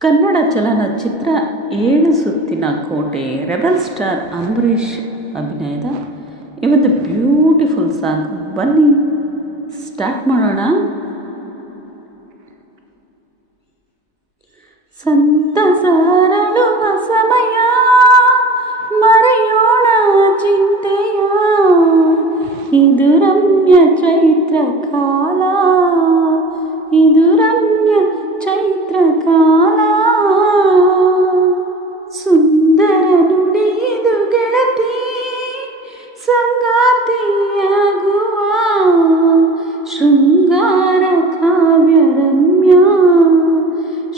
ಕನ್ನಡ ಚಲನಚಿತ್ರ ಏಳು ಸುತ್ತಿನ ಕೋಟೆ ರೆಬಲ್ ಸ್ಟಾರ್ ಅಂಬರೀಷ್ ಅಭಿನಯದ ಈ ಒಂದು ಬ್ಯೂಟಿಫುಲ್ ಸಾಂಗ್. ಬನ್ನಿ ಸ್ಟಾರ್ಟ್ ಮಾಡೋಣ. ಸಂತಸರಳುವ ಸಮಯ, ಮರೆಯೋಣ ಚಿಂತೆಯ, ಇದು ರಮ್ಯ ಚೈತ್ರ ಕಾಲ, ಇದು ರಮ್ಯ ಚೈತ್ರ ಕಾಲ. ಸುಂದರ ನುಡಿಯಿದು ಗೆಳತಿ, ಸಂಗಾತಿಯಾಗುವ ಶೃಂಗಾರ ಕಾವ್ಯ ರಮ್ಯ,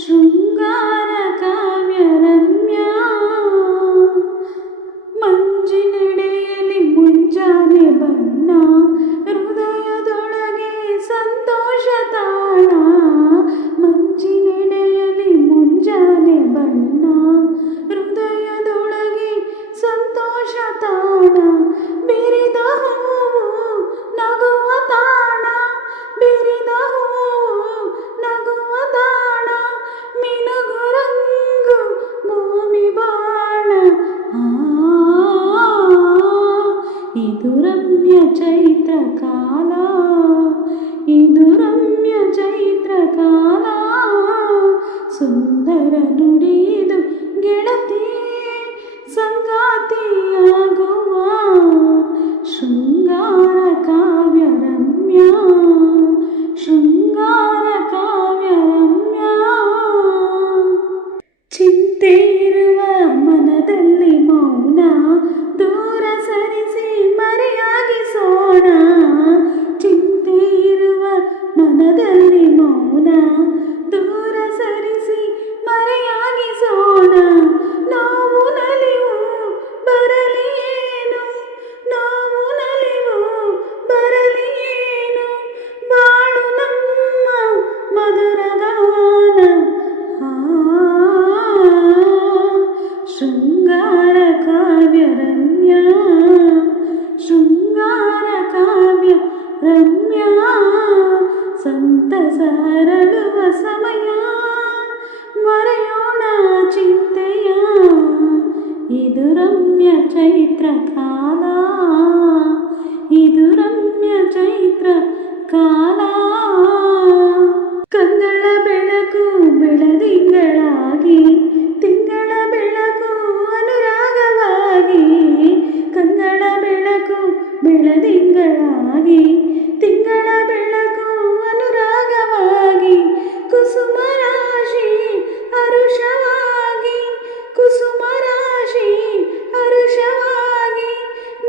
ಶೃಂಗಾರ ಕಾವ್ಯ ರಮ್ಯ. ಮಂಜಿನೆಡೆಯಲ್ಲಿ ಮುಂಜಾನೆ ಬಣ್ಣ, ಹೃದಯದೊಳಗೆ ಸಂತೋಷ ತಾಣ. ಮಂಜಿನೆಡೆಯಲ್ಲಿ ಮುಂಜಾನೆ ಬಣ್ಣ, ಹೃದಯದೊಳಗೆ ಸಂತೋಷ ತಾಣ. ಬಿರಿದ ಹೂವು ನಗುವ ತಾಣ, ಬಿರಿದ ಹೂವು ನಗುವ ತಾಣ. ಮಿನುಗು ರಂಗು ಭೂಮಿ ಬಾಣ, ಇದು ರಮ್ಯ ಚೈತ್ರ ಕಾಲ, ಇದು ರಮ್ಯ ಚೈತ್ರ ಕಾಲ. ಸುಂದರ ನುಡಿದು ಗೆಳತಿ, ಸಂಗಾತಿಯಾಗುವ ಶೃಂಗಾರ ಕಾವ್ಯ ರಮ್ಯ, ಶೃಂಗಾರ ಕಾವ್ಯ ರಮ್ಯ. ಚಿಂತೆ ಇರುವ ಮನದಲ್ಲಿ ಮೌನ, ದೂರ ಸರಿಸಿ ಮರೆಯಾಗಿಸೋಣ. ಚಿಂತೆ ಇರುವ ಮನದಲ್ಲಿ ಮೌನ, ದೂರ ಸರಿಸಿ ಮರೆಯಾಗಿಸೋಣ. ನೋವು ನಲಿವು ಬರಲಿ ಏನು, ನೋವು ನಲಿವು ಬರಲಿ ಏನು, ಬಾಳು ನಮ್ಮ ಮಧುರ ಗಾನ. ಶೃಂಗಾರ ಕಾವ್ಯ ರಮ್ಯ, ಶೃಂಗಾರ ಕಾವ್ಯ ರಮ್ಯ. ಸಂತಸ ಹರಡುವ ಸಮಯ, ಮರೆಯೋಣ ಚಿಂತೆಯ, ಇದು ರಮ್ಯ ಚೈತ್ರ ಕಾಲ, ಇದು ರಮ್ಯ ಚೈತ್ರ ಕಾಲ. ಕಂಗಳ ಬೆಳಕು ಬೆಳದಿಂಗಳಾಗಿ, ತಿಂಗಳ ಬೆಳಕು ಅನುರಾಗವಾಗಿ. ಕಂಗಳ ಬೆಳಕು ಬೆಳದಿಂಗಳಾಗಿ, ತಿಂಗಳ ಬೆಳಕು ಅನುರಾಗವಾಗಿ. ಕುಸುಮ ರಾಶಿ ಹರುಷವಾಗಿ, ಕುಸುಮ ರಾಶಿ ಹರುಷವಾಗಿ.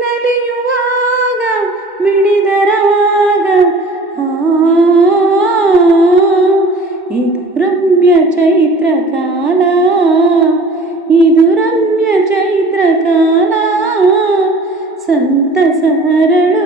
ನಲಿಯುವಾಗ ಮಿಡಿದರಾಗ, ಇದು ರಮ್ಯ ಚೈತ್ರ ಕಾಲ, ಇದು ರಮ್ಯ ಚೈತ್ರ ಕಾಲ. ಸಂತಸ ಹರಳು